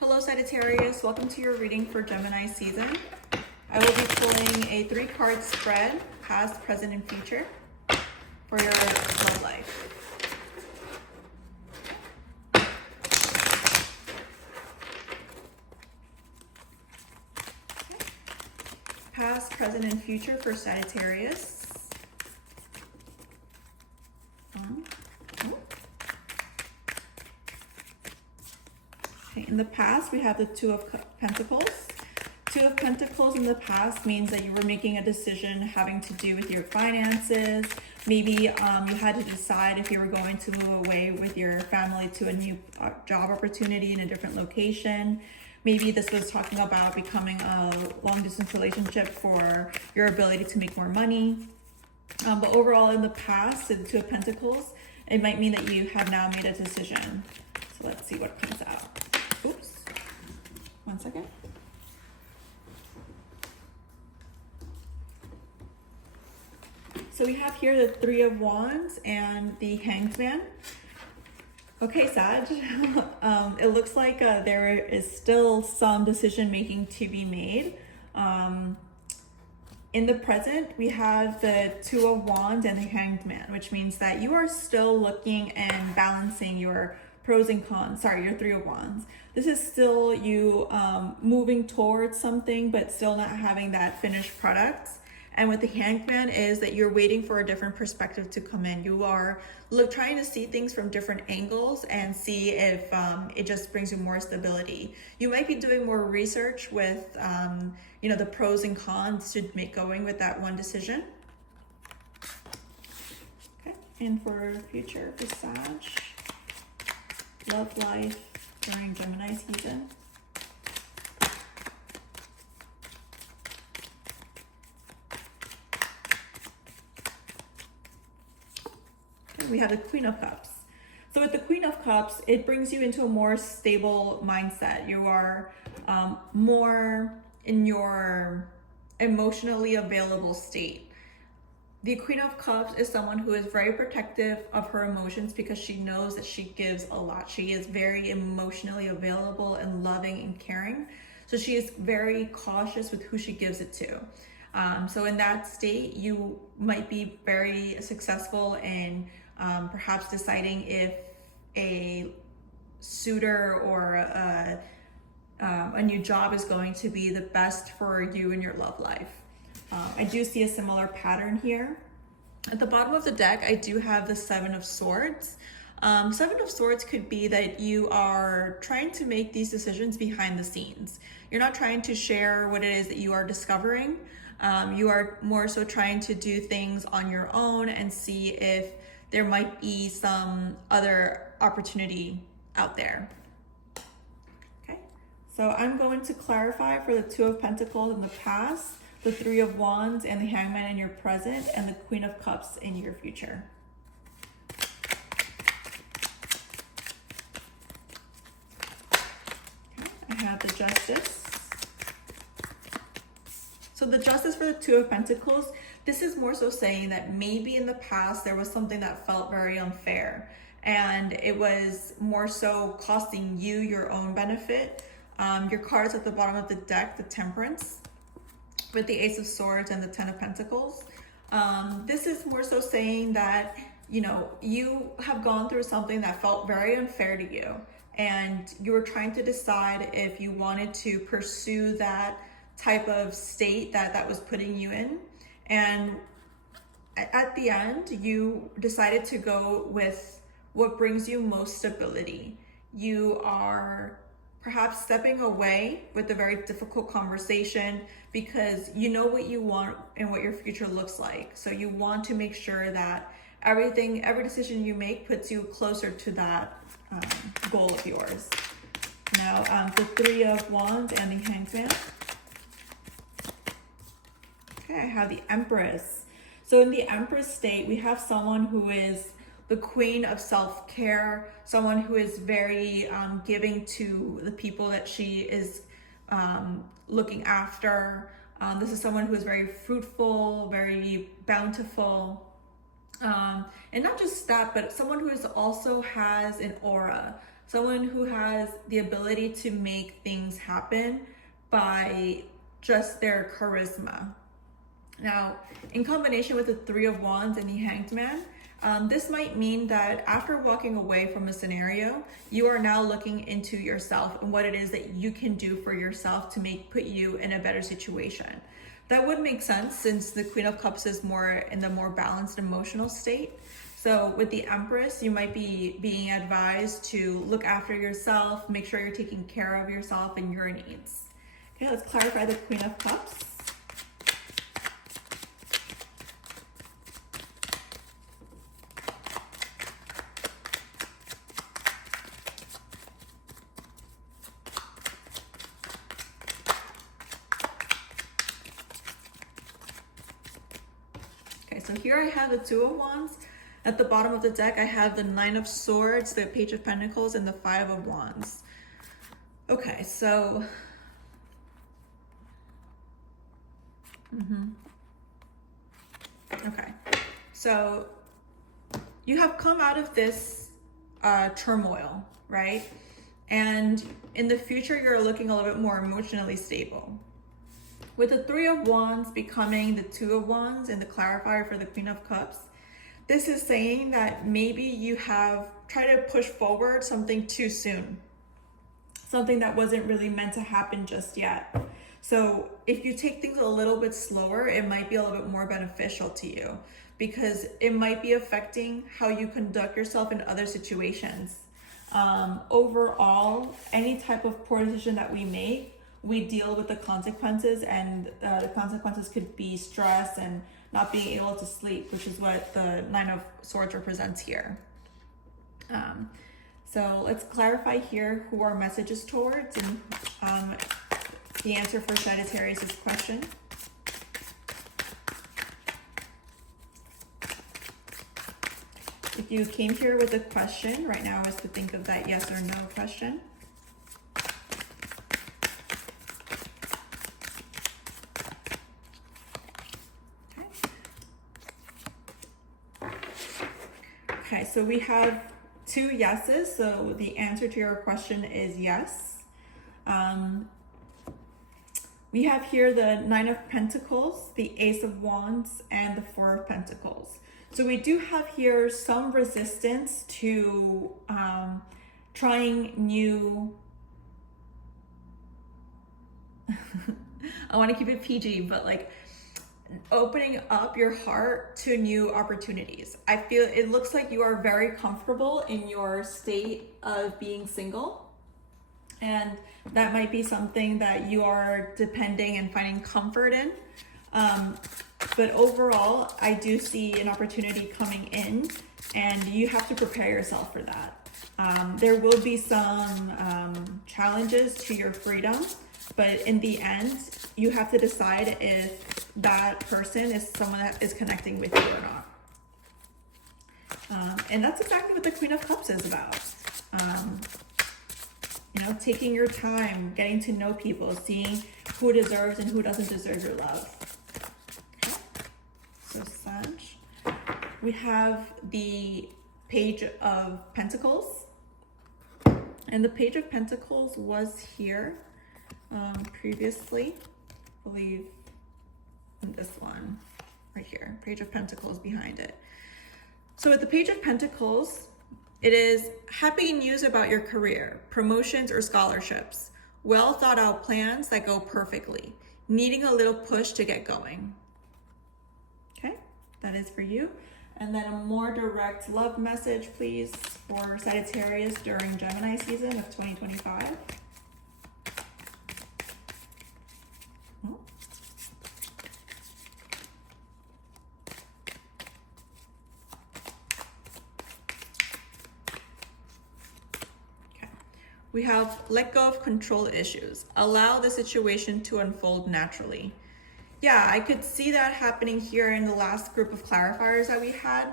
Hello Sagittarius, welcome to your reading for Gemini season. I will be pulling a 3-card spread, past, present, and future for your love life. Past, present, and future for Sagittarius. Okay, in the past, we have the Two of Pentacles. Two of Pentacles in the past means that you were making a decision having to do with your finances. Maybe you had to decide if you were going to move away with your family to a new job opportunity in a different location. Maybe this was talking about becoming a long-distance relationship for your ability to make more money. But overall, in the past, the Two of Pentacles, it might mean that you have now made a decision. So let's see what comes out. Oops. 1 second. So we have here the Three of Wands and the Hanged Man. Okay, Sag. It looks like there is still some decision making to be made. In the present, we have the Two of Wands and the Hanged Man, which means that you are still looking and balancing your pros and cons. Sorry, your Three of Wands. This is still you moving towards something, but still not having that finished product. And with the Hanged Man is that you're waiting for a different perspective to come in. You are trying to see things from different angles and see if it just brings you more stability. You might be doing more research with, the pros and cons to make going with that one decision. Okay, and for future, for Sag, love life during Gemini season. We have the Queen of Cups. So with the Queen of Cups, it brings you into a more stable mindset. You are more in your emotionally available state. The Queen of Cups is someone who is very protective of her emotions because she knows that she gives a lot. She is very emotionally available and loving and caring. So she is very cautious with who she gives it to. So in that state, you might be very successful in perhaps deciding if a suitor or a new job is going to be the best for you in your love life. I do see a similar pattern here. At the bottom of the deck, I do have the Seven of Swords. Seven of Swords could be that you are trying to make these decisions behind the scenes. You're not trying to share what it is that you are discovering. You are more so trying to do things on your own and see if there might be some other opportunity out there. Okay, so I'm going to clarify for the Two of Pentacles in the past, the Three of Wands and the Hangman in your present, and the Queen of Cups in your future. Okay, I have the Justice. So the Justice for the Two of Pentacles, this is more so saying that maybe in the past there was something that felt very unfair and it was more so costing you your own benefit. Your cards at the bottom of the deck, the Temperance, with the Ace of Swords and the Ten of Pentacles. This is more so saying that, you have gone through something that felt very unfair to you and you were trying to decide if you wanted to pursue that type of state that was putting you in. And at the end, you decided to go with what brings you most stability. You are perhaps stepping away with a very difficult conversation because you know what you want and what your future looks like. So you want to make sure that every decision you make puts you closer to that goal of yours. Now, the Three of Wands and the Hanged Man. Okay, I have the Empress. So in the Empress state, we have someone who is the queen of self-care, someone who is very giving to the people that she is looking after. This is someone who is very fruitful, very bountiful. And not just that, but someone who is also has an aura, someone who has the ability to make things happen by just their charisma. Now, in combination with the Three of Wands and the Hanged Man, this might mean that after walking away from a scenario, you are now looking into yourself and what it is that you can do for yourself to put you in a better situation. That would make sense since the Queen of Cups is more in the more balanced emotional state. So with the Empress, you might be being advised to look after yourself, make sure you're taking care of yourself and your needs. Okay, let's clarify the Queen of Cups. So here I have the Two of Wands. At the bottom of the deck, I have the Nine of Swords, the Page of Pentacles, and the Five of Wands. Okay, so... Okay, so you have come out of this turmoil, right? And in the future, you're looking a little bit more emotionally stable. With the Three of Wands becoming the Two of Wands and the clarifier for the Queen of Cups, this is saying that maybe you have tried to push forward something too soon. Something that wasn't really meant to happen just yet. So if you take things a little bit slower, it might be a little bit more beneficial to you because it might be affecting how you conduct yourself in other situations. Overall, any type of poor decision that we make, we deal with the consequences, and the consequences could be stress and not being able to sleep, which is what the Nine of Swords represents here. So let's clarify here who our message is towards and the answer for Sagittarius' question. If you came here with a question, right now is to think of that yes or no question. Okay, so we have two yeses, so the answer to your question is yes. We have here the Nine of Pentacles, the Ace of Wands, and the Four of Pentacles. So we do have here some resistance to trying new... I want to keep it PG, but like opening up your heart to new opportunities. I feel it looks like you are very comfortable in your state of being single, and that might be something that you are depending and finding comfort in. But overall, I do see an opportunity coming in, and you have to prepare yourself for that. There will be some challenges to your freedom, but in the end, you have to decide if that person is someone that is connecting with you or not. And that's exactly what the Queen of Cups is about. You know, taking your time, getting to know people, seeing who deserves and who doesn't deserve your love. Okay. So Sag. We have the Page of Pentacles. And the Page of Pentacles was here previously, I believe in this one right here. Page of Pentacles behind it. So with the Page of Pentacles, it is happy news about your career, promotions or scholarships, well thought out plans that go perfectly, needing a little push to get going. Okay, that is for you. And then a more direct love message, please, for Sagittarius during Gemini season of 2025. We have let go of control issues. Allow the situation to unfold naturally. Yeah, I could see that happening here in the last group of clarifiers that we had.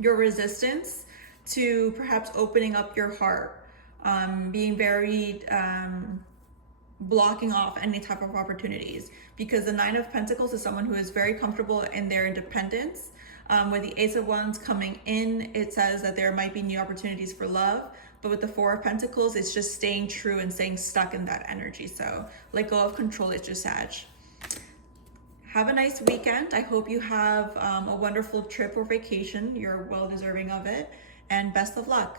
Your resistance to perhaps opening up your heart, being very, blocking off any type of opportunities. Because the Nine of Pentacles is someone who is very comfortable in their independence. With the Ace of Wands coming in, it says that there might be new opportunities for love. But with the Four of Pentacles, it's just staying true and staying stuck in that energy. So let go of control, it's just Sag. Have a nice weekend. I hope you have a wonderful trip or vacation. You're well deserving of it. And best of luck.